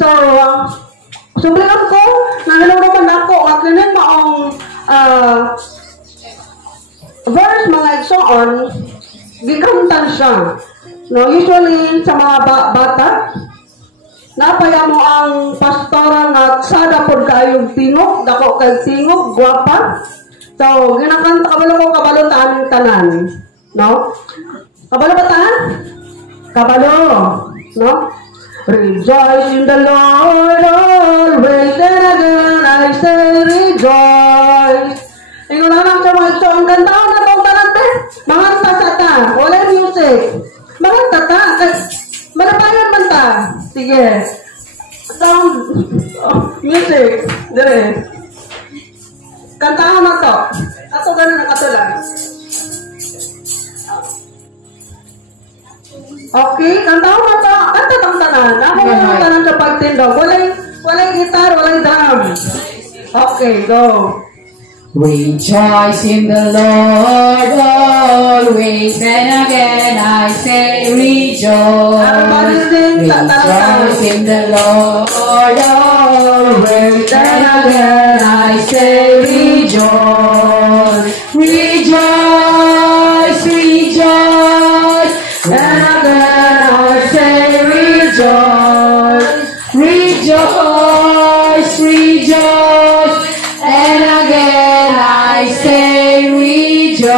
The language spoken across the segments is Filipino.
So, sublihan ko, naman ako, ang kinin maong verse mga igsoon, gikantan siya. No, usually sa mga bata, napaya mo ang pastora nga sada pod kaayong tingog, dako kay tingog, gwapa. So, ginakanta kabalo taning tanan, no? Kabalo ba tanan? Kabalo, no? Rejoice in the Lord always, and again I say rejoice. Ingon lang sa mga igsoon, kantaon na tong tanan te. Manganta sa ta, wala music. Manganta ta, malabayan man ta. Sige. Sound, music, dire. Kantahan na to. Ato ganun ang katulang. Okay, kantahan na to. Kanta tang tanan. Ako yung tanan sa pagtindog. Walay gitar, walay drum. Okay, go. Rejoice in the Lord always, and again I say rejoice. Rejoice in the Lord always, and again I say rejoice. Rejoice, rejoice, and again I say rejoice. Rejoice, rejoice, and again I say rejoice.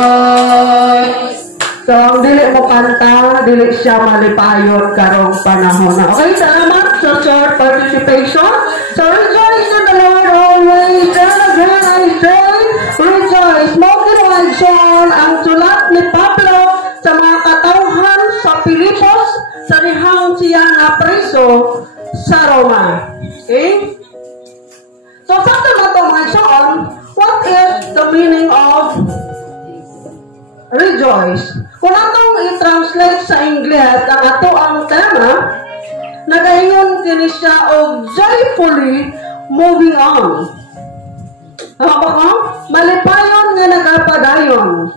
So, ang dili mo kanta, dili siya malipayot karong panahon na. Okay, salamat sa short participation. So, rejoice in the Lord always, and again I say rejoice. Maukinuan siya ang sulat ni Pablo sa mga katauhan sa Pilipos, sa rihang siya na preso sa Roma. Okay? So, sa ito mga igsoon, what is the meaning of rejoice? Kung atong i-translate sa English ang ato ang tema, nagaingon kini siya og joyfully moving on. Malipayon nga nagapadayon.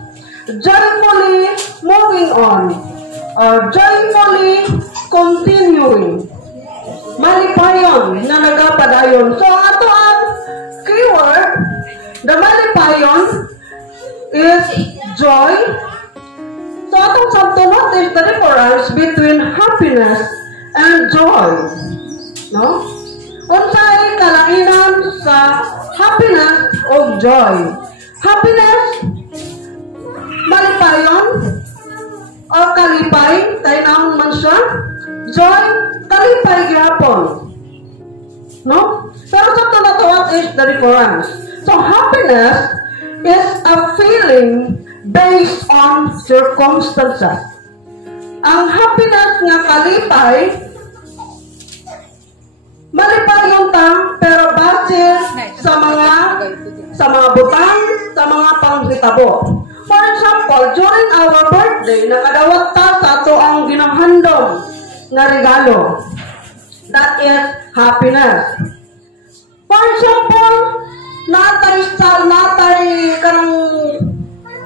Joyfully moving on. Or joyfully continuing. Malipayon nga nagapadayon. So, ato ang keyword, the malipayon is joy. So, atong sabtunod is the difference between happiness and joy. No? Unsay kalainan sa happiness o joy? Happiness, malipayon, o kalipay, kay naong man siya. Joy, kalipay gihapon. No? Pero sabtunod, what is the difference? So, happiness is a feeling based on circumstances. Ang happiness nga kalipay, malipayon ta, pero base sa mga butang, sa mga panghitabo. For example, during our birthday, nakadawat ta sa ato ang ginahandom na regalo. That is happiness. For example, natay karang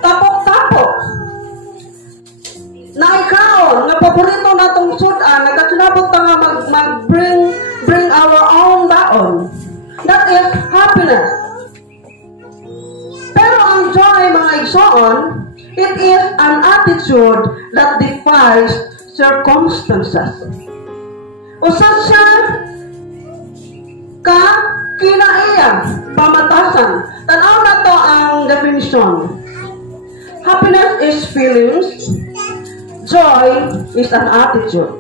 tapok-tapok. Naikaon, nga paborito natong sudan, nagkasunabot ta nga bring our own baon. That is happiness. Pero ang joy, mga igsoon, it is an attitude that defies circumstances. Usa siya ka kinaiya, pamatasan. Tanaw na to ang definition. Happiness is feelings. Joy is an attitude.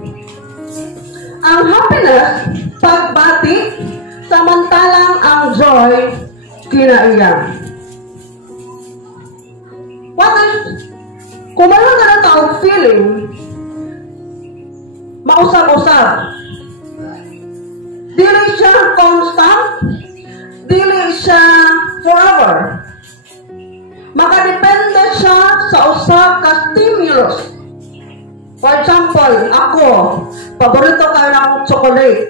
Ang happiness, pagbati, samantalang ang joy, kinaiya. What is, kung mayroon na na taong feeling, mausap-usap. Dili siya constant, dili siya forever. Makadepende siya sa usa ka stimulus. For example, ako, paborito ka na akong chocolate.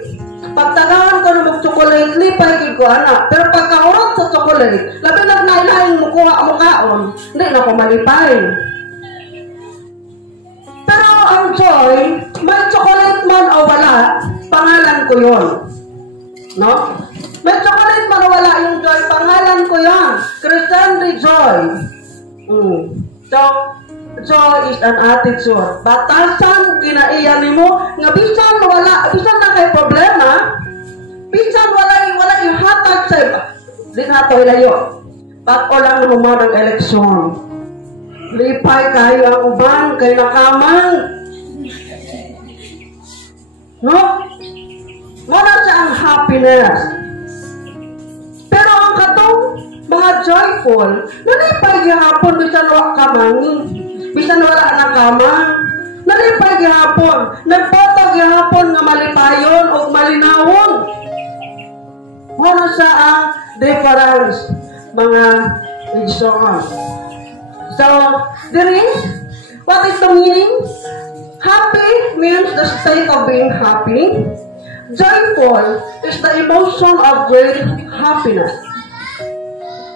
Pagtagahan ko na mag-chocolate, lipay gid ko ana. Pero pagkaurot sa chocolate, labi na nailaing mo kaon, hindi na ko malipay. Pero ang joy, may chocolate man o wala, pangalan ko yon. No? May chocolate man wala yung joy. Pangalan ko yan. Christianity joy. So, joy is an attitude. Batasan, kinaiyan mo, nga bisan wala, bisan na kay problema, bisan wala yung hatag sa iba. Di nga ito ilayo. Pag o lang naman ng eleksyon. Lipay kayo ang uban, kay nakamang. No? Wala siya ang happiness. Pero ang katong mga joyful, nalipay gihapon, bisan wala kamangin. Bisan wala na kamang. Nalipay gihapon. Nagboto gihapon nga malipayon o malinawon. Wala siya ang difference, mga igsoon. So, there is, what is the meaning? Happy means the state of being happy. Joyful is the emotion of great happiness.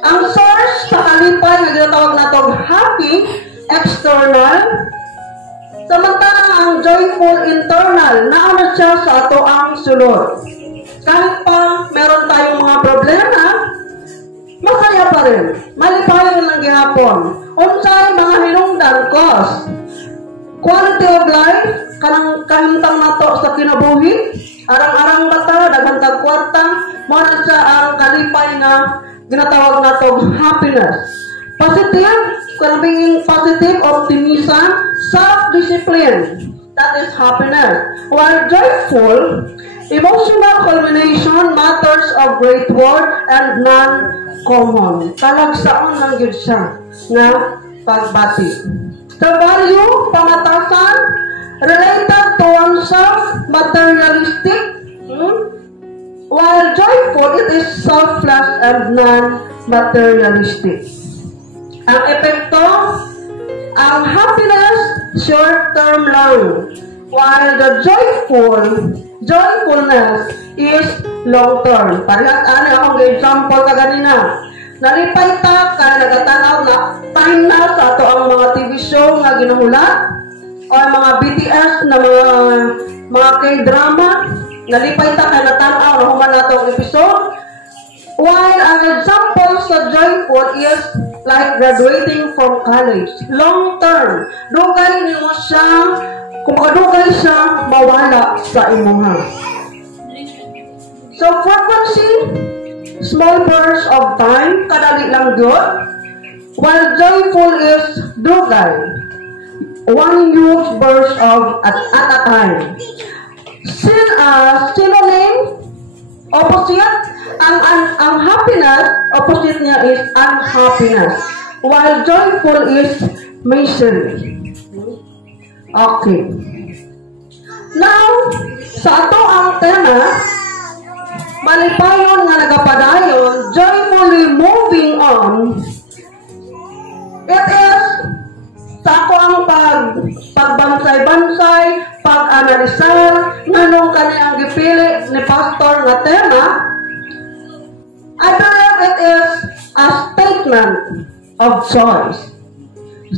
Ang source sa kalipay na ginatawag natong happy, external. Samantalang ang joyful, internal, naano siya sa ato ang sulod. Kahit pa meron tayong mga problema, masaya pa rin. Malipayon lang gihapon. Unsay mga hinungdan, cause. Quality of life, kanang kahintang nato sa kinabuhi, arang-arang mata, daghang kwarta, muna siya ang kalipay na ginatawag natong happiness. Positive, kanang being positive, optimism, self-discipline. That is happiness. While joyful, emotional culmination, matters of great worth and non-common. Talagsaon lang yun siya na pagbati. The value, pamatasan, related to oneself, materialistic. While joyful, it is selfless and non-materialistic. Ang epekto, ang happiness, short-term lang. While the joyfulness is long-term. Parehas ani akong example kaganina. Nalipay ta kaya nagatanaw na time na sa ato ang mga TV show nga ginahulat o mga BTS na mga K-drama. Nalipay ta kaya natanaw na human natong episode. While an example sa joyful is like graduating from college. Long-term. Dugay niyo siya, kung makadugay siya, mawala sa imuha. So, frequency, small bursts of time, kadali lang good. While joyful is dugay. One huge burst of at a time. Synonym, opposite, ang happiness, opposite niya is unhappiness. While joyful is misery. Okay. Now, sa ato ang tema, malipayon nga nagapadayon, joyfully moving on. It is sa ako ang pagbansay-bansay, pag-analisar, nganong kaniyang gipili ni pastor nga tema. I believe it is a statement of choice.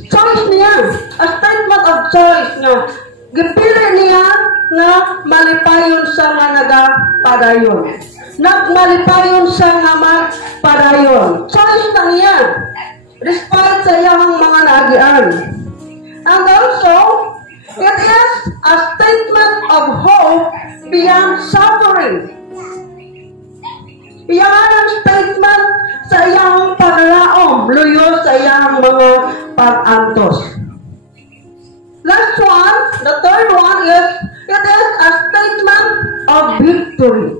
Choice niya, a statement of choice nga gipili niya nga malipayon siya nga nagapadayon. Nagmalipayon siya nga magpadayon. Choice na niya. Despite sa iyang mga naagian. And also, it is a statement of hope beyond suffering. Iyan ang statement sa iyang paglaom, luyo sa iyang mga pag-antos. Last one, the third one is, it is a statement of victory.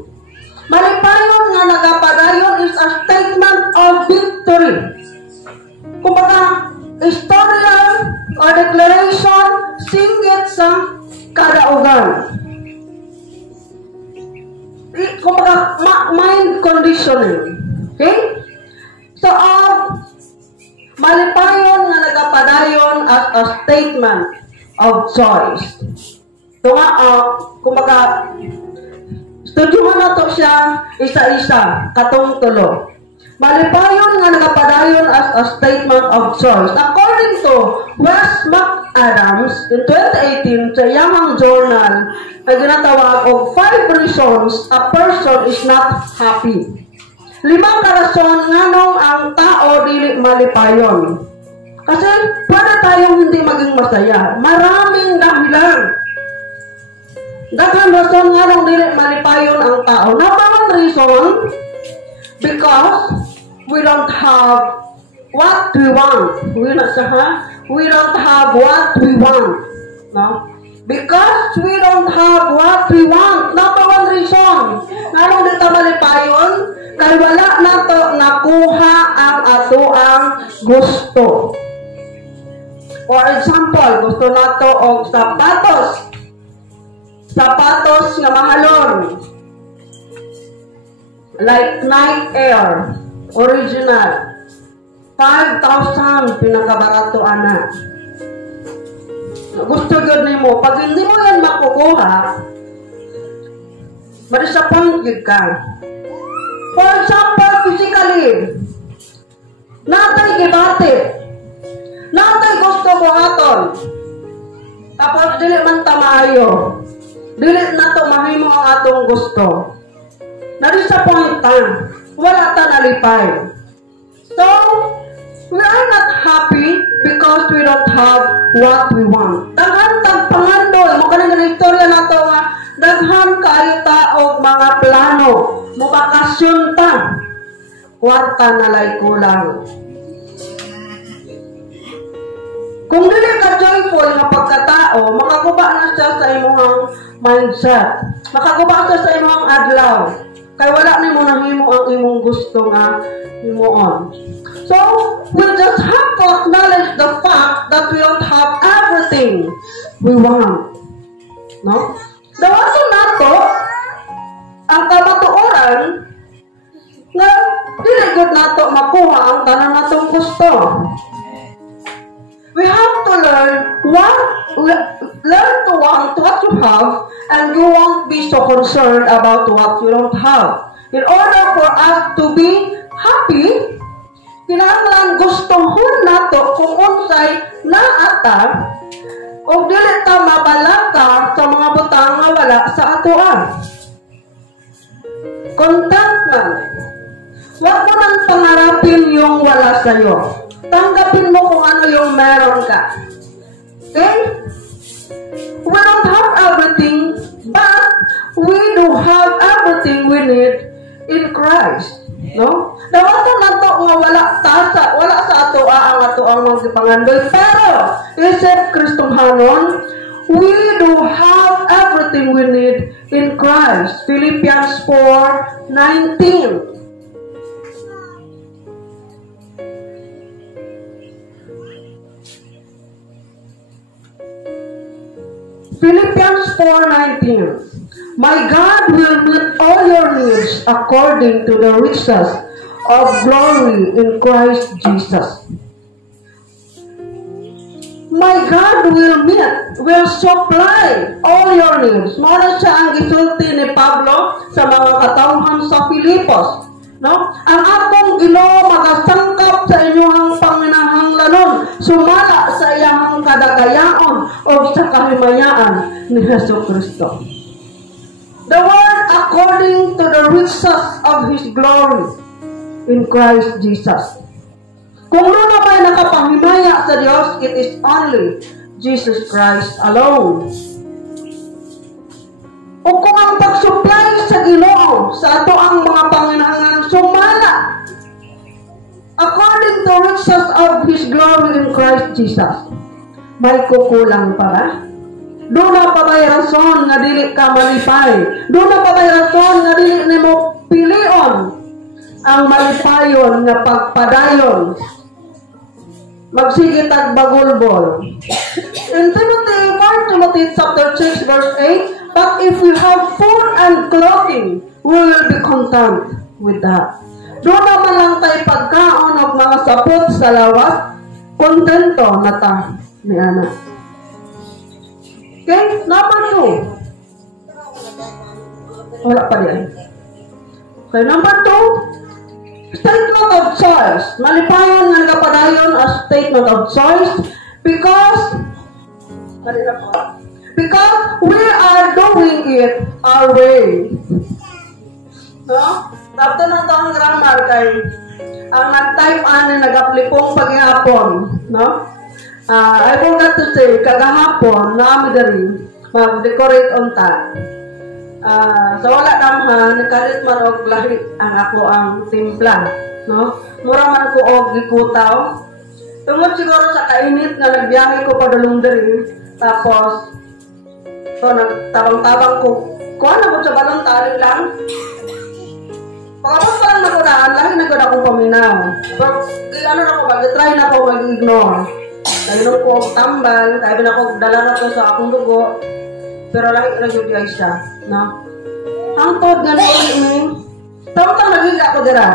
Malipayon nga nagapadayon is a statement of victory. Kumbaga, istorya or declaration, singgit sa kadaugan. Kumbaga, mind conditioning. Okay? So, malipayon nga nagapadayon as a statement of choice. Ito nga, kumbaga, studyuhan na to siya isa-isa, katong tulo. Malipayon nga nagapadayon as a statement of choice. According to Wes McAdams, in 2018, sa iyang journal, ay ginatawag og 5 reasons a person is not happy. 5 karason nganong ang tao dili malipayon. Kasi pwede tayong hindi maging masaya. Maraming dahilan. Daghang rason nganong dili malipayon ang tao. Number 1 reason, because we don't have what we want. We don't have what we want. No? Because we don't have what we want. Number 1 reason. Nganong di ta malipayon? Kay wala nato nakuha ang ato ang gusto. For example, gusto nato og sapatos. Sapatos nga mahalon. Like Nike Air, original. 5,000 pinakabarato ana. Gusto gyud nimo, pag hindi mo yan makukuha, ma-disappoint gyud ka. For example, physically, natay gibati, natay gusto buhaton, tapos dili man tamayo, dili na to mahimo ang atong gusto. Na-disappoint ta, wala ta nalipay. So, we are not happy because we don't have what we want. Daghan tag pangandoy, mo kanang istorya nato nga daghan kaayo ta og mga plano, mubakasyon ta. Kwarta na lay kulang. Kung dili ka joyful nga pagkatao, makaguba na siya sa imong mindset. Makaguba siya sa imong adlaw. Kay wala nimo nahimo ang imong gusto nga himuon. So, we just have to acknowledge the fact that we don't have everything we want. No? Dawato nato ang kamatuoran nga dili gud nato makuha ang tanan natong gusto. We have to learn to want what you have, and you won't be so concerned about what you don't have. In order for us to be happy, kinahanglan gustohon nato kung unsay naata o dili ta mabalaka sa mga butang nga wala sa atoan. Contentment. Huwag mo nang pangarapin yung wala sa'yo. Tanggapin mo kung ano yung meron ka. Okay? We don't have everything, but we do have everything we need in Christ. No? Dawato nato nga wala sa ato ang ato ang mga pangandoy, pero isip Kristohanon, we do have everything we need in Christ. Philippians 4:19. Philippians 4:19. My God will meet all your needs according to the riches of glory in Christ Jesus. My God will supply all your needs. Muna siya ang gisulti ni Pablo sa mga katawhan sa Filipos. No? Ang akong Ginoo magasangkap sa inyong panginahanglanon, sumala sa iyang kadagayaon o sa kahimayaan ni Jesucristo. The word according to the riches of His glory in Christ Jesus. Kung ano may nakapahimaya sa Diyos, it is only Jesus Christ alone. O kung ang pag-supply sa Ginoo sa ato ang mga panginahanglan sumala according to riches of His glory in Christ Jesus, may kukulang para? Doon na pa may rason nga dili ka malipay. Doon na pa may rason nga dili nimo pilion ang malipayon nga pagpadayon. Magsige tag bagulbol. In Timothy chapter 6 verse 8, but if we have food and clothing, we will be content with that. Doon naman lang tayo pagkaon ng mga sapot sa lawas, kontento na ta ni Ana. Okay, number 2. Wala pa diyan. Okay, number 2. statement of choice. Malipayon nga nagapadayon as statement of choice because we are doing it our way. No? Tapos na ito ang grammar kay ang nag-type ani nag-aplipong paghihapon. No? I forgot to say, kagahapon na kami dali mag-decorate on ta. So wala naman, nakalit man og lahi ang ako ang timpla. No? Mura man ko og gikutaw. Tungod siguro sa kainit nga nagbiyahe ko padulong diri. Tapos, so nagtabang-tabang ko. Kuha na ko sa balong tali lang. Pagkabot pa lang na ko daan, lahi na ko na akong paminaw. Pero, ano na ko, mag-try na ko mag-ignore. Kaya nung ko tambal, kaya na ko dala na ko sa akong dugo. Pero lahi na yun guys siya. No? Hangtod nga na tawag nagiga ko dira.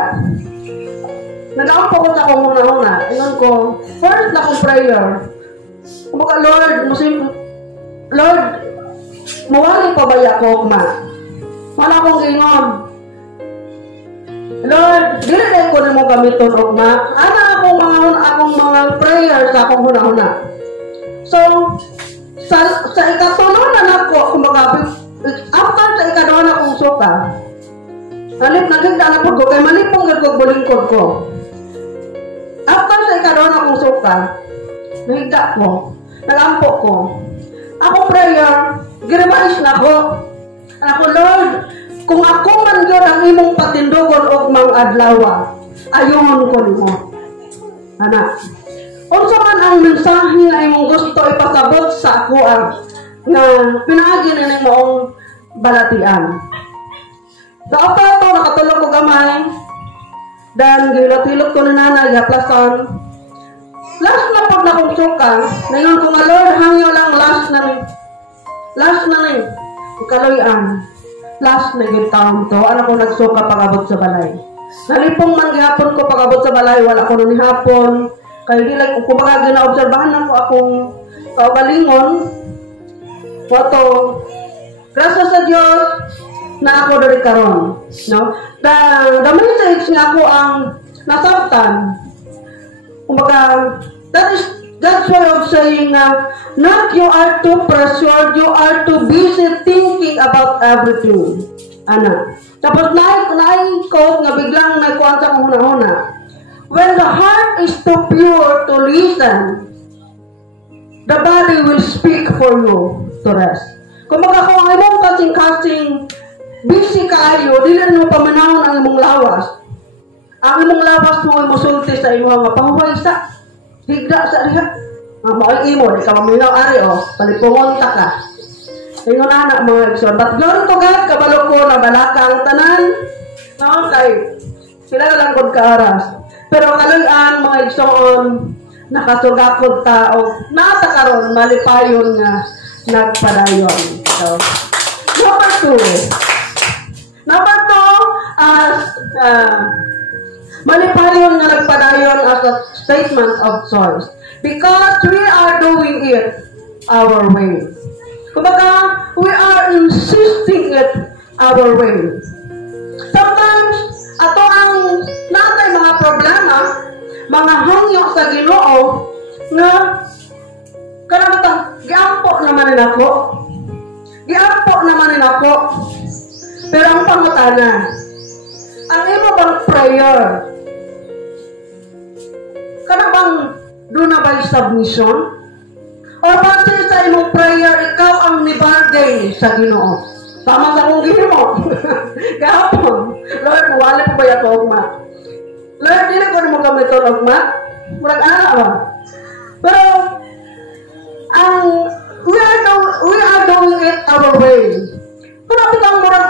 Nag-aampo ko sa akong una-una. Ingon ko, first na akong prayer. Kumbaga, Lord, mawali pa ba ako, ma? Wala akong gingon. Lord, dili na ko na mo gamiton, ma. Ano akong mga prayer sa akong una-una. So, sa ikatulong na ako, kumbaga, after sa ikadawang akong suka, nagigda na po ko, kaya manipong gagawag bulingkod ko. After sa ikadawang akong suka, nagigda ko, nagampo ko. Ako prayer, giribais na ako. Ako, Lord, kung ako man yun ang imong patindogon o mang adlawa, ayun ko mo. Anak, unsa man ang mensahe nga imong gusto ipasabot sa ako nga pinaagi na moong balatian. So, after ito, nakatulog ko gamay, dan gilot-hilot ko na nanay, haplasan. Last na pag nakong suka, ngayon ko nga, Lord, hangyo lang last na ni, kaloyan. Last na gitawang to, ano ko nagsuka pagabot sa balay. Nalipong man gihapon ko pagabot sa balay, wala ko nun hapon. Kaya di lang, kung baka gina-obserbahan na ko akong kaugalingon, wato, grasya sa Diyos, na ako dari karon. No? The message nga ako ang nasabtan. Kumbaga, that is God's way of saying not you are too pressured, you are too busy thinking about everything. Ana. Tapos quote nga biglang nagkuhan sa una-una. When the heart is too pure to listen, the body will speak for you to rest. Kumbaga kung ang imong kasing-kasing busy kaayo, dili mo pamanahon ang imong lawas. Ang imong lawas mo imusulti sa imong mga pahuway sa higda sa riha. Maoy imo, di ka maminaw ari o, palipungon ta ka. Ingon anak mga igsoon. But glory to God, kabalo ko na balaka ang tanan. No, kay sila lang kod kaaras. Pero kaloy-an mga igsoon, nakasugakod ta o nata karon malipayon nga nagpadayon. So, Number two, as malipayon nga nagpadayon as a statement of choice. Because we are doing it our way. Kumbaga, we are insisting it our way. Sometimes, ato ang natay mga problema, mga hangyo sa Ginoo, nga kanamatang giampo naman ako. Giampo naman ako. Pero ang pangutana, ang imo bang prayer, kana bang doon na ba'y submission? O bakit sa imong prayer, ikaw ang nibargay sa Ginoo? Tama sa kong Ginoo. Gapon, Lord, wala po ba yato ogma? Lord, dili ko mo gamit ito ogma? Murag ana ba? Pero, we are doing it our way. Kung napitang murag,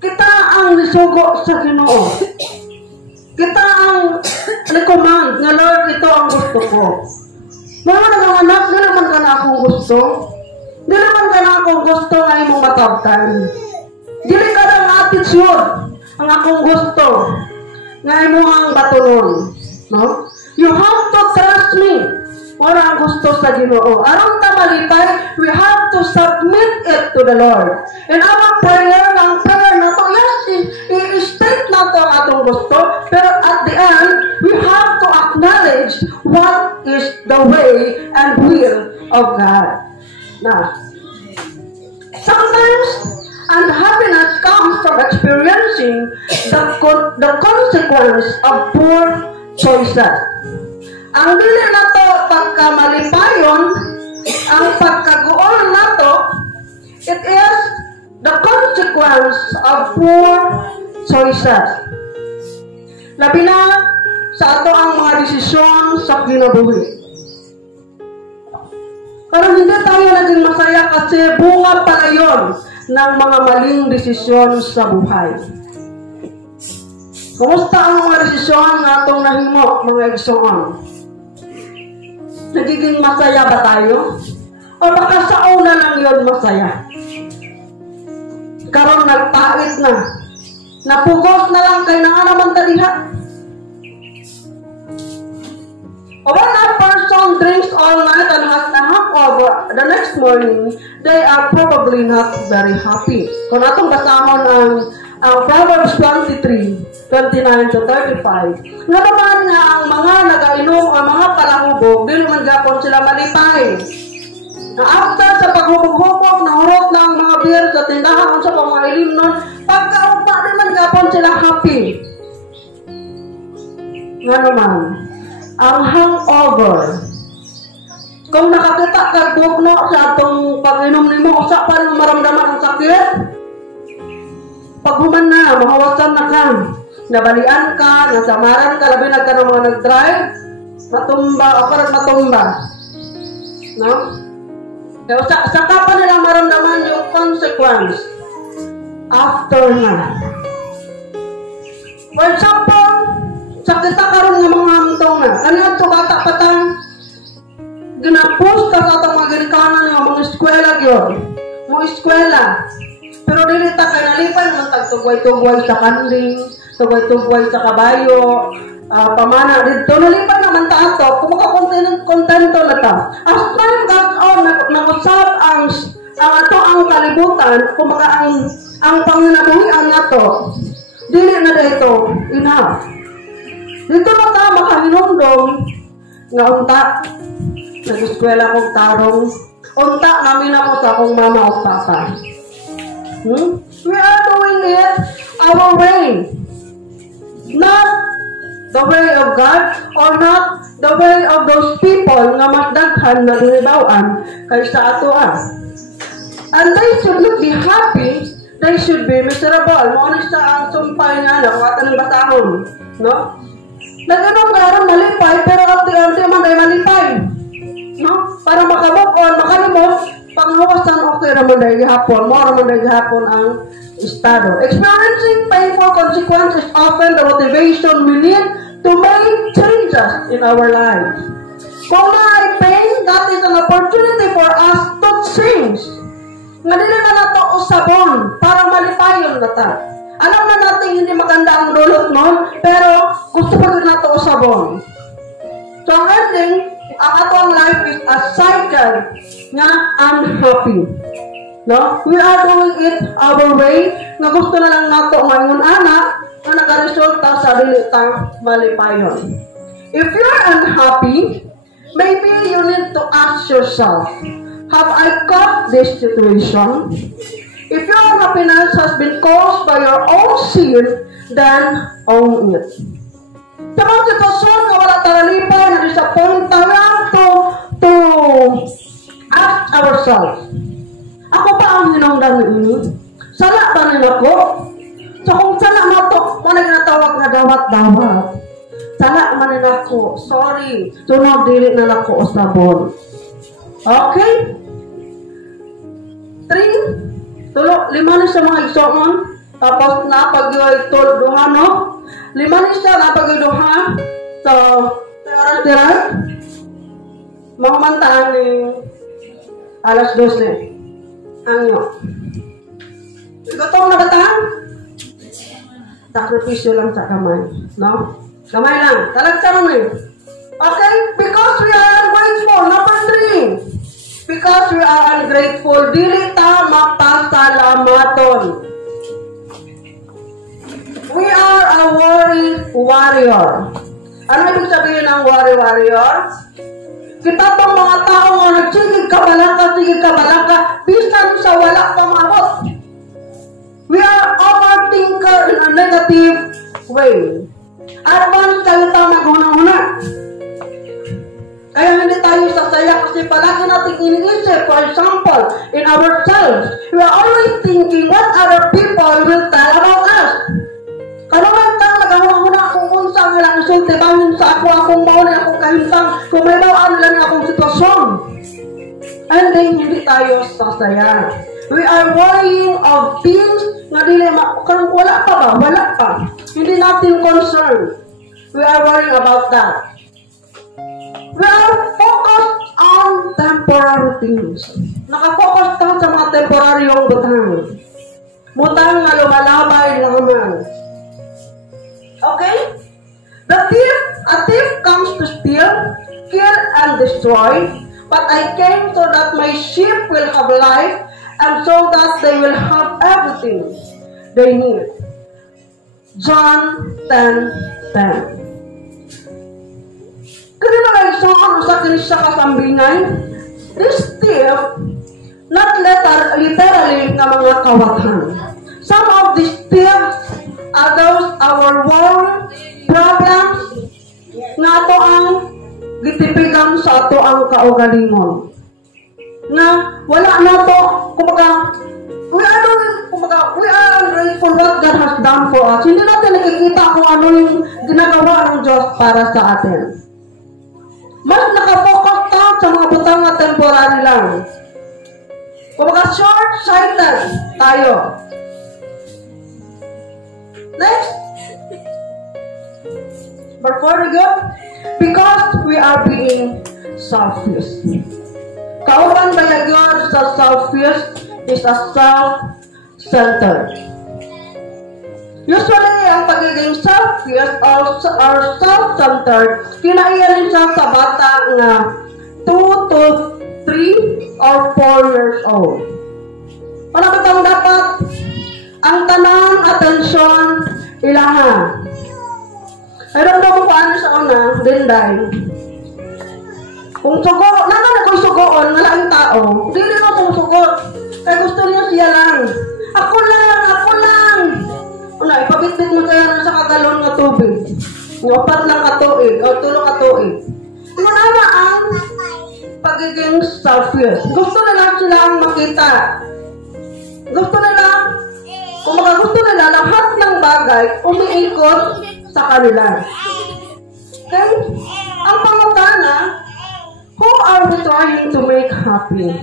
kita ang nisugo sa Ginoo. Kita ang recommend nga Lord, ito ang gusto ko. Mga nagawanak, di naman ka na akong gusto. Di naman ka na akong gusto nga imong matawtan. Dili ka ng attitude ang akong gusto nga imong ang batunon. No? You have to trust me. Wala ang gusto sa Ginoo. Aron ta malipay, we have to submit it to the Lord. And our prayer na to, yes, i-state na to ang atong gusto, Pero at the end, we have to acknowledge what is the way and will of God. Now, sometimes unhappiness comes from experiencing the consequence of poor choices. Ang dili na to pagkamalipayon, ang pagkaguol na to, it is the consequence of poor choices. Labi na sa ato ang mga desisyon sa kinabuhi. Pero hindi tayo naging masaya kasi bunga pala yun ng mga maling desisyon sa buhay. Kumusta ang mga desisyon na itong nahimo, mga igsoon? Nagiging masaya ba tayo? O baka sa una lang yun masaya? Karon nagpait na. Napugos na lang kay nga naman taliha. When a person drinks all night and has a hangover the next morning, they are probably not very happy. Kung atong basahon ang Proverbs 23:29 to 35, nga naman nga ang mga nagainom o mga palahubog, di naman gapon sila malipay. Na after sa paghubog-hubog, nahurot na ang mga beer sa tindahan kung sa mga ilim nun, pagkaugpa di man gapon sila happy. Nga naman, ang hangover. Kung nakakita ka bukno sa atong pag-inom nimo, usa pa rin maramdaman ang sakit. Paghuman na, mahawasan na ka. Nabalian ka, nasamaran ka, labi na ka ng mga nag-drive, matumba, o parang matumba. No? Kaya saka pa nila maramdaman yung consequence after na. For example, sakita karon nga mga hamtong na. Kanina ito bata patang ginapos ka sa itong mga ginikanan nga mga eskwela yun. Mga eskwela. Pero dili ta kay nalipay naman tagtugway-tugway sa kanding, tugway-tugway sa kabayo, pamana dito nalipay naman ta ato kung makakontento na ta. As time goes on, nag-usap ang ato ang kalibutan, kung ang panginabuhian nato, dili na dito enough. Dito na ta makahinumdom nga unta nag-eskwela kong tarong, unta namin ako sa akong mama o papa. We are doing it our way. Not the way of God or not the way of those people nga mas daghan na dinibawan kaysa ato And they should not be happy, they should be miserable. Mo sa ang sumpay nga na kung ato ng basahon. No? Nag-anong karon malipay pero anti-anti man ay malipay. No? Para makamove on, makalimot, panghawasan okay raman dahil gihapon, mo raman dahil gihapon ang estado. Experiencing painful consequences is often the motivation we need to make changes in our lives. Kung may pain, that is an opportunity for us to change. Nga dili na nato usabon para malipayon na ta. Alam na natin hindi maganda ang dulot nun, pero gusto pa rin nato usabon. So ang ending, ang atong life is a cycle nga unhappy. No? We are doing it our way nga gusto na lang nato ngayon anak nga nagaresulta sa dilitang malipayon. If you're unhappy, maybe you need to ask yourself, have I caused this situation? If your unhappiness has been caused by your own sin, then own it. Sa mga sitwasyon na wala taralipay, na-disappoint tayo to ask ourselves, ako pa ang hinungdan ini? Sala ba rin ako? So kung sala na ito, muna ginatawag na dawat-dawat. Sala man rin ako. Sorry. Tunod dili na ako usabon. Okay? 3, 5 na sa mga igsoon. Tapos na pag-yoy duha, no? 5 na siya na pag-yoy duha. So, oras-oras. Makamantaan ni alas 12. Ano? Gutom na ba tayo? Sakripisyo lang sa kamay. No? Kamay lang. Talagsaron na yun. Okay? Because we are ungrateful. Number 3. Because we are ungrateful, dili ta mapasalamaton. We are a warrior. Ano ibig sabihin ng warrior? Kita pang mga tao nga nagsigig kabalaka, bisan sa wala pamabot. We are overthinker in a negative way. Advance kayo tama maghunang-huna. Kaya hindi tayo sasaya kasi palagi natin iniisip. For example, in ourselves, we are always thinking what other people will tell about us. Kanuman kang nagahunang-huna kung unsang ilang isulti, bangin sa akong mauna, akong kahintang, kung may bawaan lang akong sitwasyon. And then, hindi tayo sasaya. We are worrying of things na wala pa ba? Wala pa. Hindi natin concerned. We are worrying about that. We are focused on temporary things. Nakafocus ka sa mga temporaryong butang. Butang na lumalabay lamang. Okay? A thief comes to steal, kill, and destroy. But I came so that my sheep will have life, and so that they will have everything they need. John 10:10. Kaya nag-isoon sa kinisa kasambingay, this thief, not literally na mga kawatan. Some of these thieves are those our war problems nga ito ang gitipigan sa ato ang kaugalingon. Nga wala na to, we are ungrateful what God has done for us. Hindi natin nakikita kung ano yung ginagawa ng Diyos para sa atin. Mas nakafocus ka sa mga butang na temporary lang. Short-sighted tayo. Next. Before we go, because we are being selfish. Kauban bayagyon sa selfish is a self-centered. Usually, ang pagiging selfish or self-centered, kinaiyanin siya sa bata na 2 to 3 or 4 years old. Panapitang dapat ang tanang atensyon ilaha. Ay ramdam mo paano sa una, dinday. Kung sugo, naman ako'y sugoon, malaking tao, hindi rin ako sugo. Kaya gusto niya siya lang. Ako lang. Una, ipabitbit mo kaya na sa kagalon na tubig. Yung 4 lang katuig, o 3 katuig. Manama ang pagiging selfish. Gusto nila silang makita. Gusto nila, kung makagusto nila, lahat ng bagay umiikot sa kanila. Okay? Ang pangutana, who are we trying to make happy?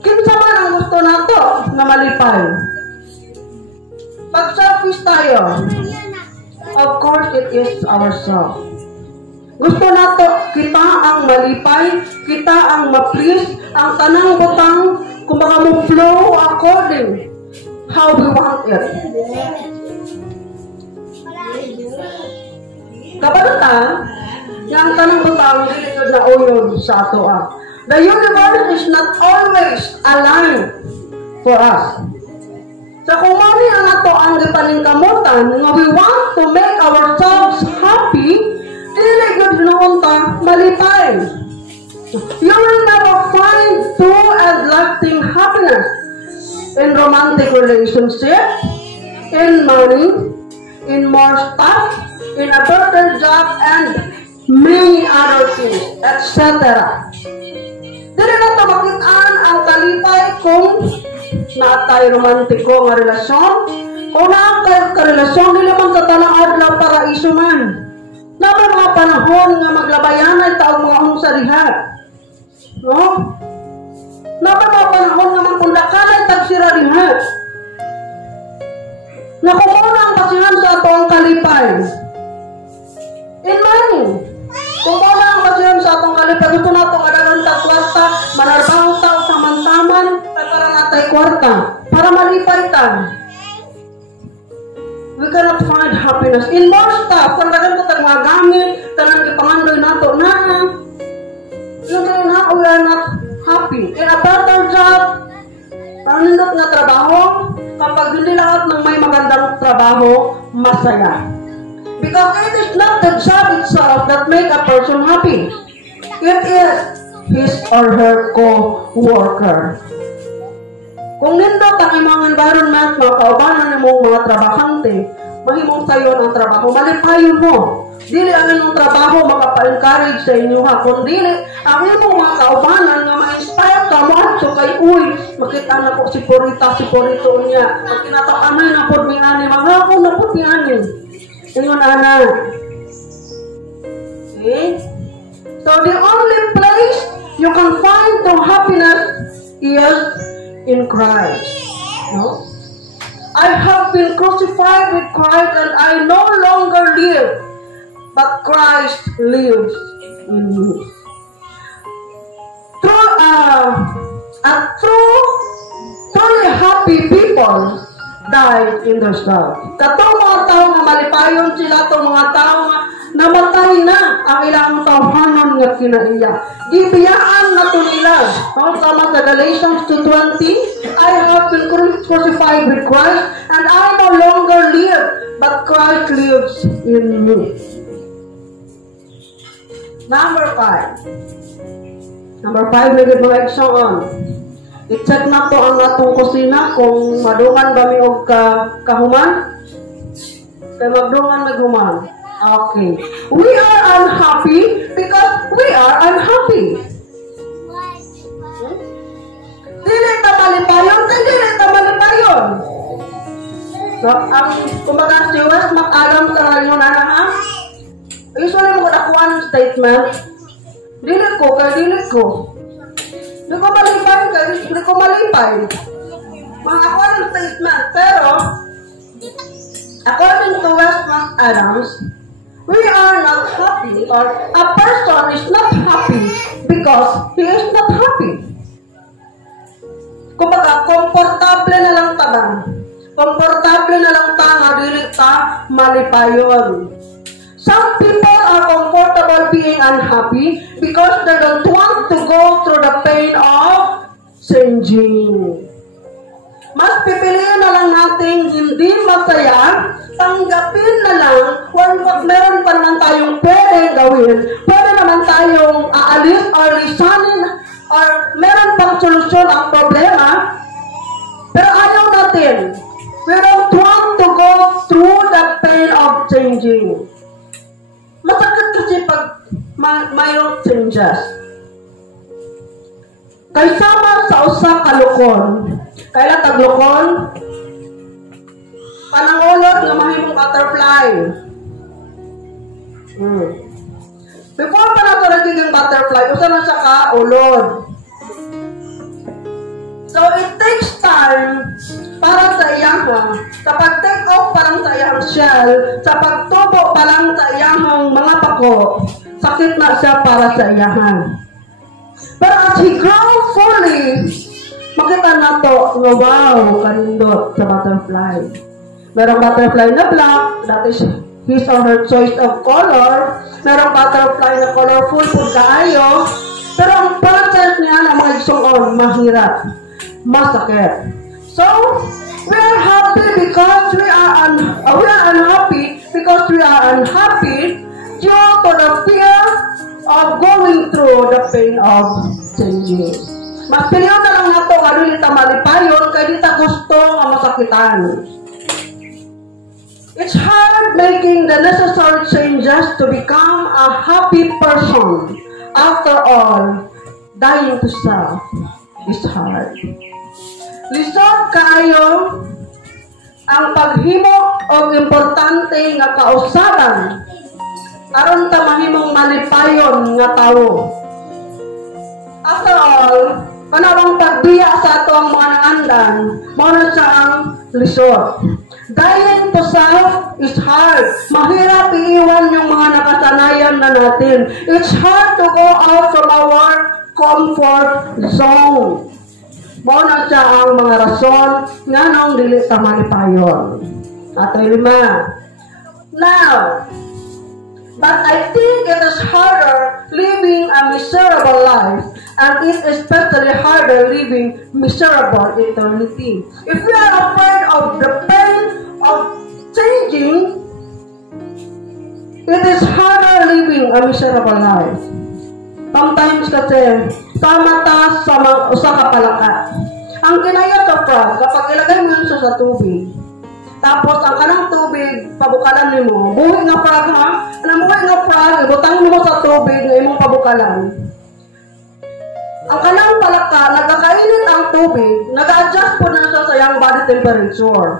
Kinsa man ang gusto nato na malipay? Pag selfish tayo, of course it is ourselves. Gusto nato kita ang malipay, kita ang ma-please, ang tanang butang, kung baka mo flow according how we want it. Kapalutan, yung tanang butang dito na uyod sa ato. The universe is not always aligned for us. So kung mali ang ato ang gipaningkamutan, nga we want to make ourselves happy, dili gud noonta malipay. You will never find true and lasting happiness in romantic relationship, in money, in more stuff, in a better job, and many other things, etc. Dili na ito makitaan ang kalipay kung natay romantiko nga relasyon, kung naatay karelasyon, dili man sa tanang adlaw para iso man. Na may mga panahon nga maglabayan ay taong mga hunsa diha. No? Na may mga panahon nga magpundakan ay tagsira diha. Na kumuna ang pasihan sa ato ang kalipay. In money. Kumuna ang pasihan sa atong kalipay. Gusto na itong adalan ta kwarta, manarbaho ta o samantaman, para natay kwarta, para malipay ta. We cannot find happiness in more stuff. Kung nagan ko mga gamit, tanang ipangandoy nato na, we are not happy. In a better job, panindot nga trabaho, kapag hindi lahat ng may magandang trabaho, masaya. Because it is not the job itself that make a person happy. It is his or her co-worker. Kung nindot ang imong environment, mga kaubanan ng mga trabahante, mahimong sayo ang trabaho, malipayon mo. Dili ang inyong trabaho makapa-encourage sa inyo ha. Kung dili, ang inyong mga kaubanan nga ma-inspire ka mo at so kay uy, makita na po si Porito niya. Pag kinatapanay na po ni Ani, mga ako na po ni Ani. Ingon ana. Okay? So the only place you can find true happiness is in Christ. No? I have been crucified with Christ and I no longer live, but Christ lives in me. Truly happy people died in their self. Katong mga tao nga malipayon sila, itong mga tao nga namatay na ang ilang tawhanon nga kinaiya. Gibiyaan na ito nila. Tama sa Galatians 2:20, I have been crucified with Christ and I no longer live, but Christ lives in me. Number 5, may mga on. I-check na to ang atong kusina kung madungan ba mi og kahuman. Kaya magdungan maghuman. Okay. We are unhappy because we are unhappy. Dili ta malipayon, dili ta malipayon. So, ang kumbaga si West McAdams sa ngayon na ha? Usually mo nakuha ng statement, dili ko. Hindi ko malipay. Mga ako ng statement. Pero, according to West McAdams, we are not happy or a person is not happy because he is not happy. Kumbaga, komportable na lang ta ba? Komportable na lang ta nga dili ta malipayon. Some people are comfortable being unhappy because they don't want to go through the pain of changing. Mas pipiliin na lang natin hindi masaya, tanggapin na lang kung meron pa naman tayong pwedeng gawin, pwede naman tayong aalis or lisanin or meron pang solusyon ang problema, pero ayaw natin. We don't want to go through the pain of changing. Masakit kasi pag mayroong changes. Kaysama sa usa kalukon. Kailan taglukon? Panangulot nga mahimong butterfly. Before pa na ito nagiging butterfly, usa na siya ka-ulod. So it takes time para sa iyang sa pag-take off parang sa iyang shell, sa pagtubo parang sa iyang mga pako, sakit na siya para sa iyahan. Pero as he grows fully, makita na to, wow, kanindot sa butterfly. Merong butterfly na black, that is his or her choice of color. Merong butterfly na colorful po kaayo. Pero ang process niya na mga igsoon, mahirap, masakit. So, we are happy because we are unhappy because we are unhappy due to the fear of going through the pain of changing. Mas pilihan na lang nato nga rin ita malipayon kaya di ta gusto ang masakitan. It's hard making the necessary changes to become a happy person. After all, dying to self is hard. Lisod kayo ang paghimo og importante nga kausaban aron ta mahimong malipayon nga tawo. After all, kanawang pagbiya sa ato ang mga nangandan, mao na siya ang lisod. Dying to self is hard. Mahirap iiwan yung mga nakasanayan na natin. It's hard to go out from our comfort zone. Mao na siya ang mga rason nga nung dili ta malipayon. Ato 5. Now, but I think it is harder living a miserable life, and it is especially harder living miserable eternity. If we are afraid of the pain of changing, a miserable life. Sometimes kasi, kamata sa usa ka palaka. Ang kinaya sa frog, kapag ilagay mo yun sa tubig, tapos ang kanang tubig, pabukalan mo, buhi nga frog ha? Ang buhi nga frog, ibutang mo sa tubig na imong pabukalan. Ang kanang palaka, nagkakainit ang tubig, nag-adjust po na siya sa iyang body temperature.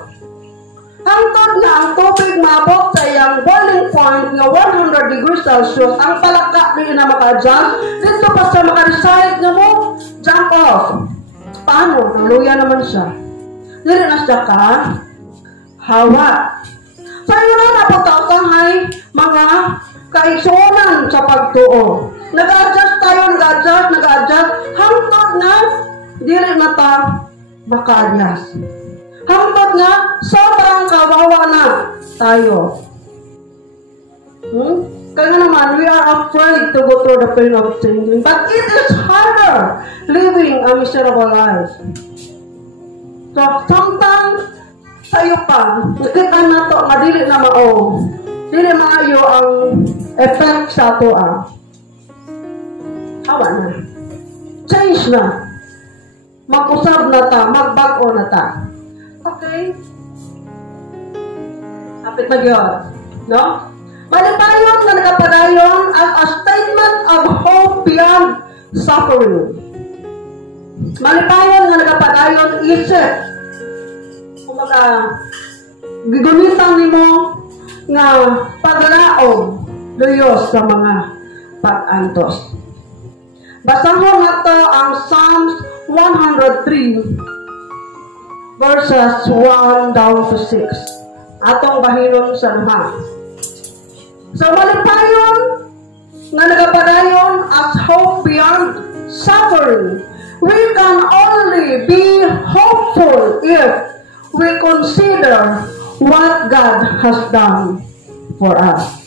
Hangtod na ang tubig maabot sa iyang boiling point nga 100 degrees Celsius, ang palaka di na maka-adjust, dito pa siya maka-decide nga mo, jump off. Paano? Naluya naman siya. Dili na siya ka hawa. Sa iyo na napatautanhay mga kaigsunan sa pagtuo. Nag-adjust tayo, nag-adjust, hangtod na dili na ta maka-adjust. Hangtod nga, sobrang kawawa na tayo. Kaya naman, we are afraid to go through the pain of changing. But it is harder living a miserable life. So, sometimes, tayo pa, nakita na to, madili na mao. Dili maayo ang effect sa ito, Hawa na. Change na. Mag-usab na ta, magbago na ta. Okay? Kapit na yun. No? Malipayon na nakapadayon as a statement of hope beyond suffering. Malipayon na nakapadayon isip. Kumaga, gigunitan ni mo nga paglaog Diyos sa mga pag-antos. Basahon na to ang Psalms 103 verses 1 down to 6. Atong bahinon sa luha. So, malipayon na nagapadayon as hope beyond suffering. We can only be hopeful if we consider what God has done for us.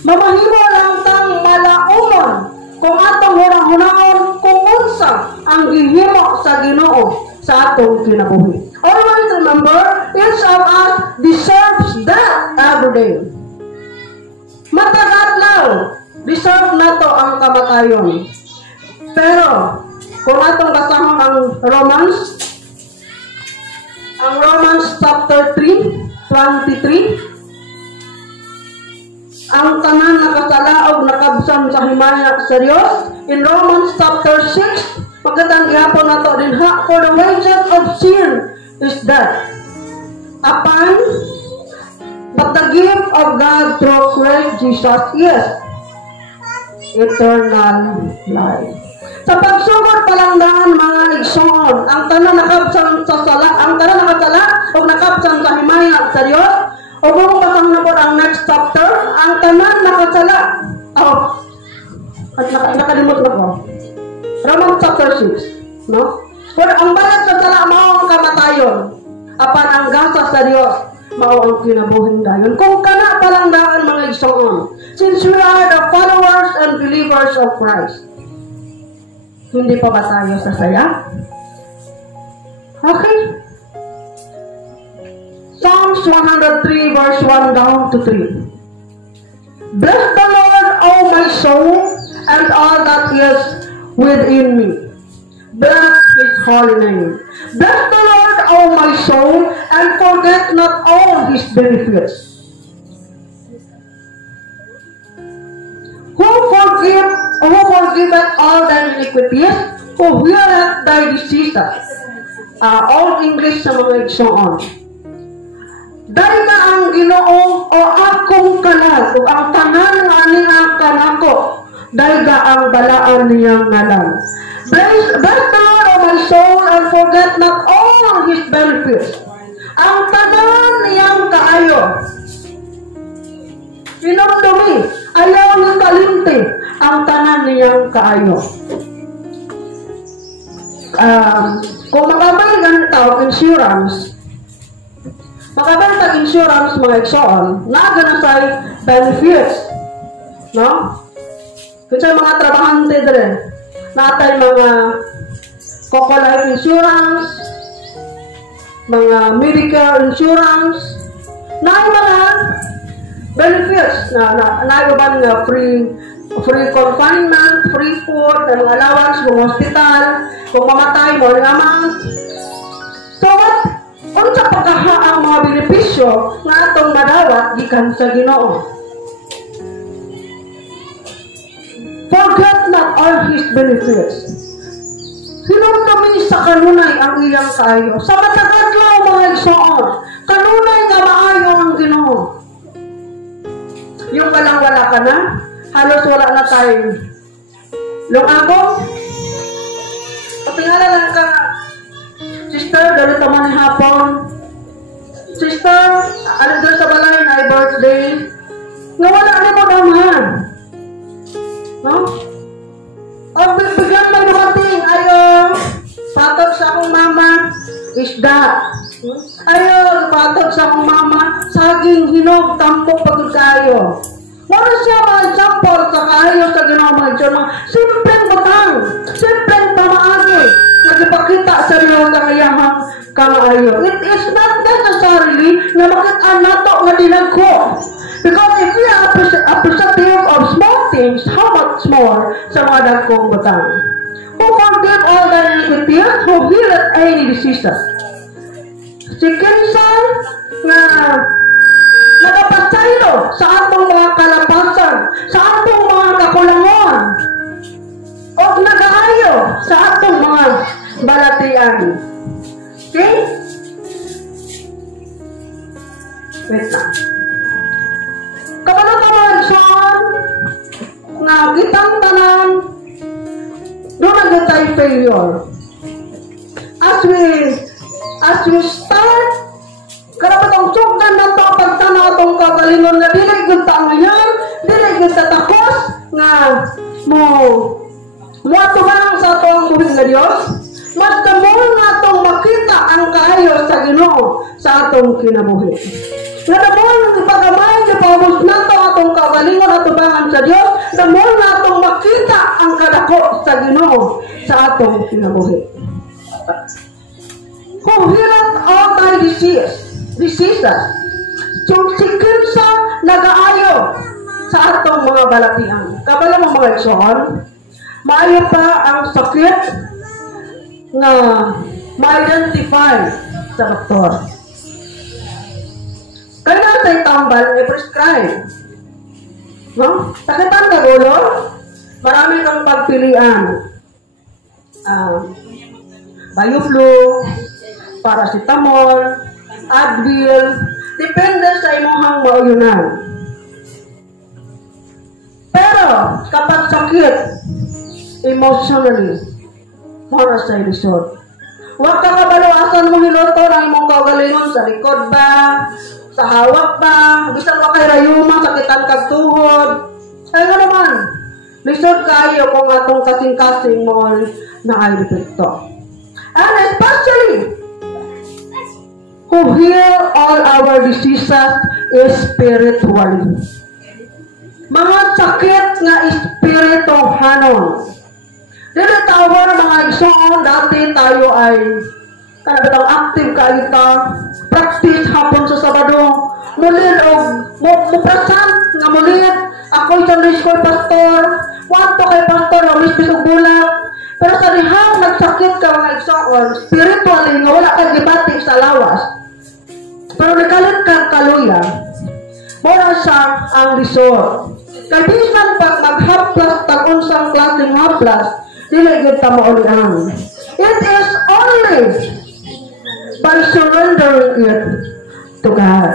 Mamahimo lang tang malaumon kung atong hunahunahon kung unsa ang gihimo sa Ginoo sa atong kinabuhi. Always remember, each of us deserves that every day. Matagat lang, deserve na to ang kamatayon. Pero, kung atong basahon ang Romans chapter 3:23, ang tanan nakasalaog nakabsan sa himaya sa Dios. In Romans chapter 6, pagkatang ihapon na to din ha, for the wages of sin is death. But the gift of God through Christ Jesus is eternal life. Sa pagsugod palangdaan mga igsoon, ang tanan nakabsan sa sala, ang tanan nakasala o nakabsan sa himaya sa Dios. O kung pasang na po ang next chapter, ang tanan nakasala. Nakalimot na po. Romans chapter 6. No? For ang bayad sa sala, mao ang kamatayon. Apan ang gasa sa Dios, mao ang kinabuhing dayon. Kung kana palang daan mga igsoon, since we are the followers and believers of Christ, hindi pa ba tayo sa saya? Okay. Psalms 103 verse 1 down to 3. Bless the Lord, O my soul, and all that is within me. Bless His holy name. Bless the Lord, O my soul, and forget not all His benefits. Who forgiveth all thy iniquities, who healeth thy diseases. All English sa mga igsoon. Dahil na ang Ginoo o akong kalag o ang tanan nga niya kanako, dahil na ang balaan niyang ngalan. Bless the Lord, O my soul, and forget not all His benefits. Ang tanan niyang kaayo. Pinumdumi, ayaw niya kalimti, ang tanan niyang kaayo. Kung makabay ganun tao, insurance, makabenta insurance mga igsoon, naganasay benefits. No? Kasi mga trabahante din, natay mga Coco Life Insurance, mga medical insurance, na mga benefits na naibaban nga free free confinement, free food, ng allowance, kung hospital, kung mamatay mo, ng amount. So what? Unsa pagkaha ang mga benepisyo nga atong madawat gikan sa Ginoo. Forget not all His benefits. Hinumdumi sa kanunay ang iyang kaayo. Sa matagadlaw mga igsoon, kanunay nga maayo ang Ginoo. Yung walang wala ka na, halos wala na tayo. Nung ako, patingala lang ka, sister, dali naman ni hapon. Sister, ano doon sa balay na birthday? Nga wala na mo naman. No? O biglang may dumating, ayo, patog sa akong mama, isda. Ayo, patog sa akong mama, saging, hinog, tampok, pagod kayo. Wala siya mga example sa kayo sa Ginoo mga Diyon. Simpleng butang, simpleng pamaagi, nagipakita sa iyo sa kayahang kaayo. It is not necessarily na makita nato nga dinagko. Because if we are appreciative of small things, how much more sa mga dagkong butang? Who forgive all their iniquities, who healeth any diseases. Si Kinsan na nagapasaylo sa atong mga kalapasan, sa atong mga kakulangon, o nagaayo sa atong mga balatian. Okay? Wait lang. Kapag mga igsoon nga kitang tanan, doon na tayo failure. As we start, karapat ang sugdan na ito pagtanaw itong kagalingon na dilig yung ngayon, dilig yung tatakos nga mo atumanang sa itong buhig na Diyos, mas kamul nga itong makita ang kaayo sa Ginoo sa atong kinabuhi. Nga namol ipagamay na paubos na ito atong kagalingon at tubangan sa Diyos, namol nga itong makita ang kadako sa Ginoo sa atong kinabuhi. Who healeth all thy diseases. So, si Kinsa nag-aayo sa atong mga balatian. Kabala mo mga igsoon, maayo pa ang sakit na ma-identify sa doktor. Kaya sa'y tambal, i-prescribe. No? Sakitan ka gulo, marami kang pagpilian. Bioflu, paracetamol, Advil, depende sa imuhang mauyunan. Pero, kapag sakit, emotionally, mora sa ilisod. Huwag ka kabaluasan mong hiloto ng imong kagalingon sa likod ba, sa hawak ba, bisan mo kay rayuma, sakitan kag tuhod. Ay nga naman, lisod kayo kung atong kasing-kasing mo na ay depekto. And especially, who heal all our diseases spiritually. Mga sakit nga espirituhanon. Dili tawar mga igsoon, dati tayo ay kanabitang active kayo ta, practice hapon sa Sabado, mulid o muprasant nga mulid, ako'y Sunday school pastor, wanto kay pastor, mamispis og bulag. Pero sa dihang nagsakit ka mga igsoon, spiritually nga wala kang gibati sa lawas. Pero nakalit kang kaluya, mora siya ang resort. Kaya bisan pag maghaplas, tag-unsang klaseng haplas, dili gid ta maulian. It is only by surrendering it to God.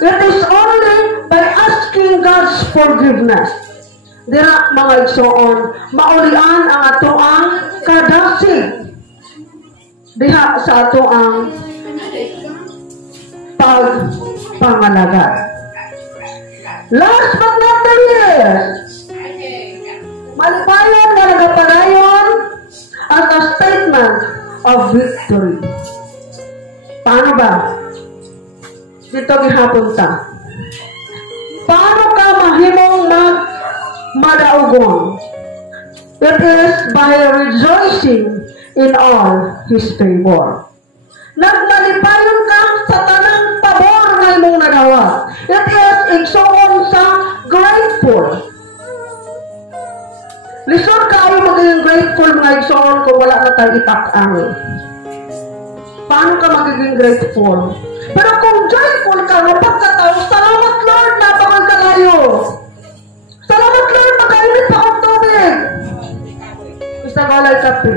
It is only by asking God's forgiveness. Dira mga igsoon, maulian ang atoang kadasig diha sa atoang pagpangalaga. Last but not the least, malipayon na nagapadayon at a statement of victory. Paano ba? Dito gihapon ta. Paano ka mahimong madaugon? It is by rejoicing in all His favor. Nagmalipayon ka sa tanang pabor na imong nagawa. It is igsoon sa grateful grateful mga igsoon kung wala na tayo itakang. Paano ka magiging grateful? Pero kung joyful ka, pagkatao, salamat Lord, napakal ka kayo. Salamat Lord, pagkainit pa akong tubig. Isa ka walay kape.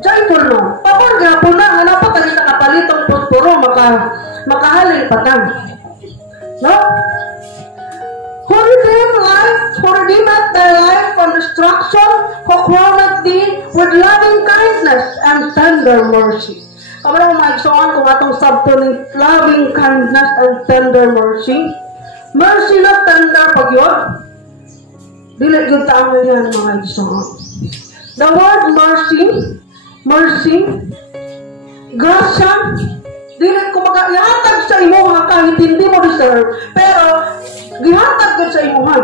Joyful no? Papag po na, nga napakali na kapalitong puspuro, makahaling patang. No? Who redeemed life, who redeemed their life from destruction, who crowned thee with loving kindness and tender mercy. Kamara mo maigsoon kung atong sabto ng loving kindness and tender mercy. Mercy na tender pag yun. Dili yun taang na yan mga igsoon. The word mercy, grasya, dili ko mag-ihatag sa imo nga kahit hindi mo deserve, pero gihatag ko sa imo nga.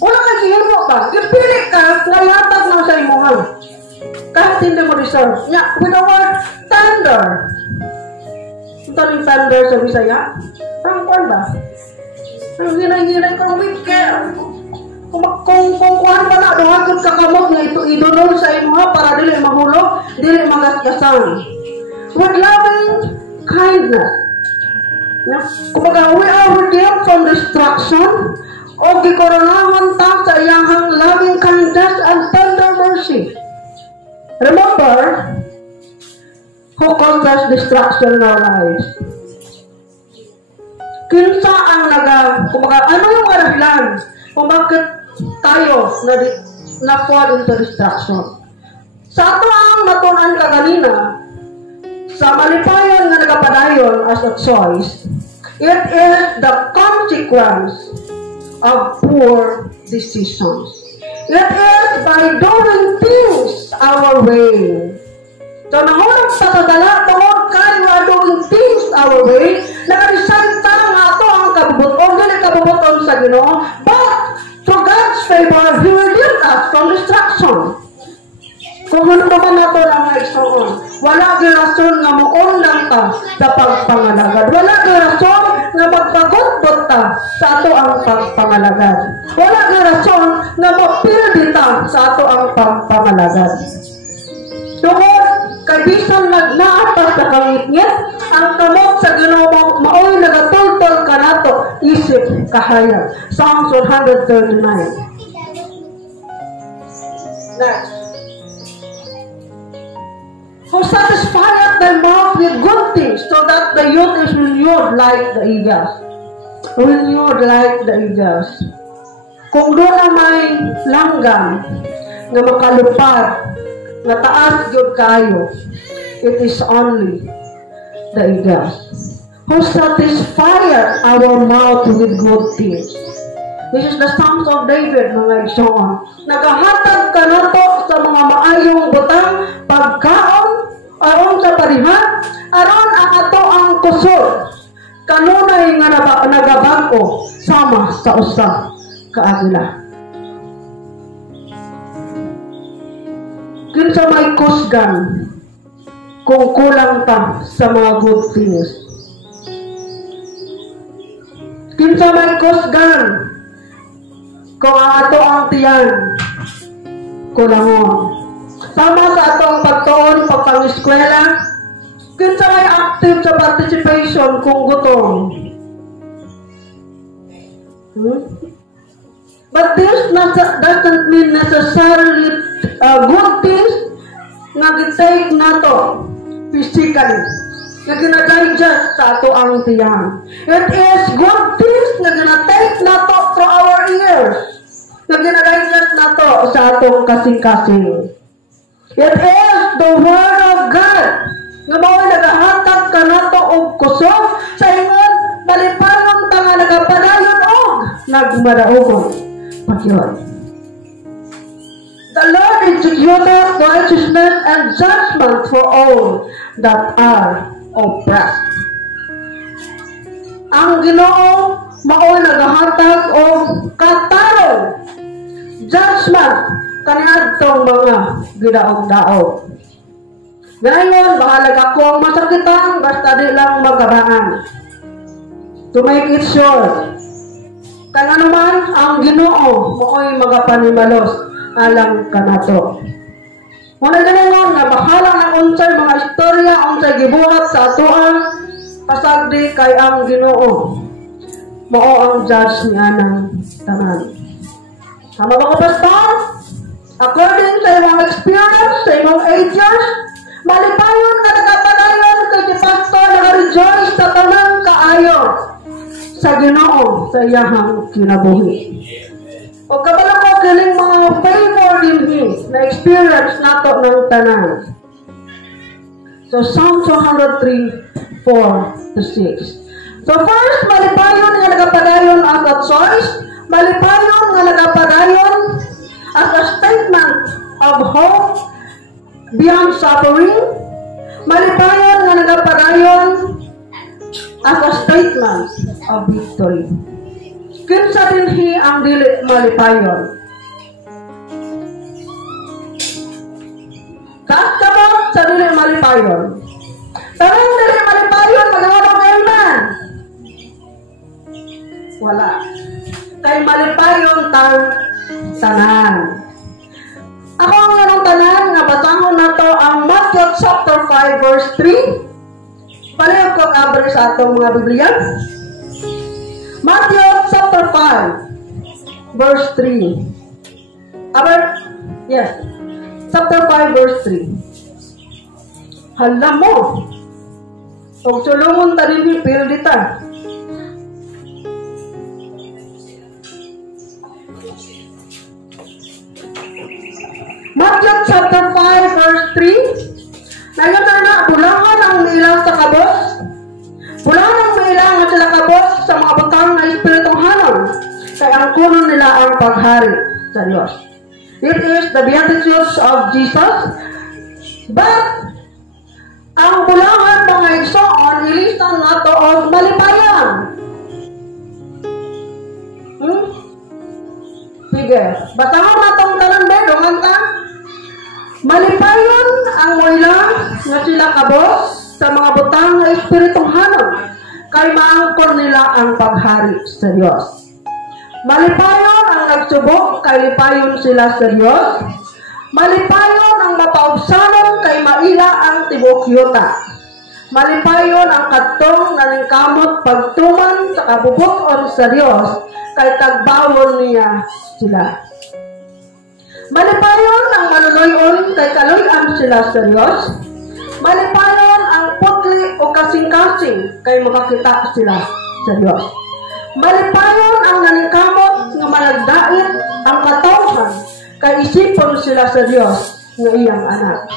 Wala ka gihimo ka, ipili ka, nga ihatag na sa imo nga. Kahit hindi mo deserve. With the word tender. Ito rin tender sa Bisaya. Ang kwan ba? Ang ginay-ginay ko, we care. Kung kuhan pa na, duhagod ka kamot nga ito idunol sa imo nga para dili mahulog, dili magasgasan. With loving kindness. Kumbaga, we are redeemed from destruction o gikoronahon ta sa iyang loving kindness and tender mercy. Remember, who causes destruction in our lives? Kinsa ang kumbaga, ano yung dahilan kung bakit tayo na-fall into destruction? Sa ato ang natunan ka kanina, sa malipayon na nagapadayon as a choice, it is the consequence of poor decisions. It is by doing things our way. So, nahulog sa kadala, tungod kayo are doing things our way, naka-decide ta nga ito ang kabubuton, dili kabubuton sa Ginoo, but through God's favor, He redeemed us from destruction. Kung ano naman nato lang nga igsoon, wala girason nga muundang ka sa pagpangalagad. Wala girason nga magpagutot ka sa ato ang pagpangalagad. Wala girason nga mapildi ta sa ato ang pagpangalagad. Tungod, kay bisan nagnaatas sa kangitngit, ang kamot sa Ginoo maoy nagatultol ka nato, isip kahayag. Psalms 139. Next. Who satisfieth thy mouth with good things, so that the youth is renewed like the eagles. Renewed like the eagles. Kung doon na may langgam na makalupad, na taas yun kayo, it is only the eagles. Who satisfieth our mouth with good things. This is the Psalms of David, mga igsoon. Nagahatag ka na to sa mga maayong butang, pagkaon, aron sa parihan, aron ang ato ang kusod. Kanunay nga nagabago sama sa usa kaagila. Kinsa may kusgan kung kulang ta sa mga good things. Kinsa may kusgan kung ang ato ang tiyan kulangon. Sama sa atong pagtuon, pagpang-eskwela, kinsa may active sa participation kung gutom. But this doesn't mean necessarily good things nga gitake nato physically. Nga gina-digest sa ato ang tiyan. It is good things nga gina-take nato through our ears. Nga gina-digest nato sa atong kasing-kasing. It is the Word of God nga mao nagahatag ka nato og kusog sa ingon malipayon ta nga nagapadayon og nagmadaogon pagyon. The Lord executeth righteousness and judgment for all that are oppressed. Ang Ginoo mao nagahatag og katarong judgment kaniadtong mga gidaog-daog. Ngayon, bahalag ako ang masakitan, basta di lang magkaraan. To make it short, Kaya nga naman, ang Ginoo mooy magapanimalos alang kanato. Muna ganingon nga bahala ng unsay mga istorya, unsay gibuhat sa atoan, pasagdi kay ang Ginoo. Mao ang judge ni anang tanan. Tama ba ko, Pastor? According sa imong experience, sa imong ages, malipayon na nagapadayon kay si Pastor nag-rejoice sa tanang kaayo sa Ginoo sa iyahang kinabuhi. O kabalo ko kining mga favor dinhi na experience nato ng tanan. So Psalm 203, 4-6. So first, malipayon nga nagapadayon as a choice, malipayon nga nagapadayon as a statement of hope beyond suffering, malipayon nga nagapadayon as a statement of victory. Kinsa dinhi ang dili malipayon? Kasta mo sa dili malipayon? Tarong dili malipayon, magawag amen. Wala. Kay malipayon tanan. Ako ang anong tanan nga basahon na to ang Matthew chapter 5 verse 3. Palihog ko kabre sa atong mga Biblia. Matthew chapter 5 verse 3. Yes. Chapter 5 verse 3. Hala mo. Og sulungon ta dinhi dita. Matthew chapter 5 verse 3. Ngayon na bulangan ang ilang sa kabos. Bulangan ang ilang at sila kabos sa mga butang na espiritong hanon. Kaya ang kuno nila ang paghari sa Diyos. It is the beatitudes of Jesus. But ang bulangan mga igsoon, ilisan nato o malipayan. Sige, basahon natong tanan ba, dungan ta? Malipayon ang wala nga sila kabos sa mga butang na espiritong hanon, kay maangkor nila ang paghari sa Diyos. Malipayon ang nagsubok, kay lipayon sila sa Diyos. Malipayon ang mapaubsanon, kay maila ang tibok yuta. Malipayon ang kadtong naningkamot pagtuman sa kabubuton sa Diyos, kay tagbawon niya sila. Malipayon ang maluloyon, kay kaluyan sila sa Diyos. Malipayon ang putli o kasing-kasing, kay makakita sila sa Diyos. Malipayon ang naningkamot nga malagdait ang katawhan, kay isipon sila sa Diyos nga iyang anak.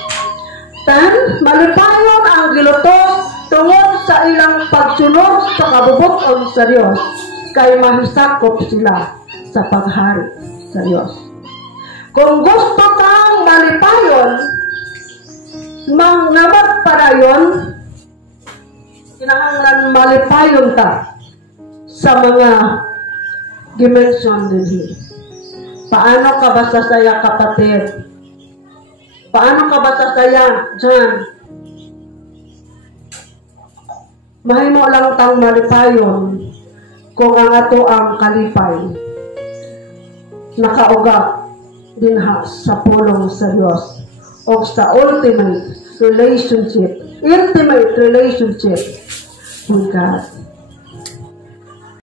10. Malipayon ang gilutos tungod sa ilang pagsunod sa kabubuton sa Diyos, kay mahisakop sila sa paghari sa Diyos. Kung gusto kang malipayon, mangamat para yon, kinahanglan malipayon ta sa mga dimension din. Paano ka ba sasaya, kapatid? Paano ka ba sasaya dyan? Mahimo lang tang malipayon kung ang ato ang kalipay nakaugat dinha sa pulong sa Diyos o sa ultimate relationship with God.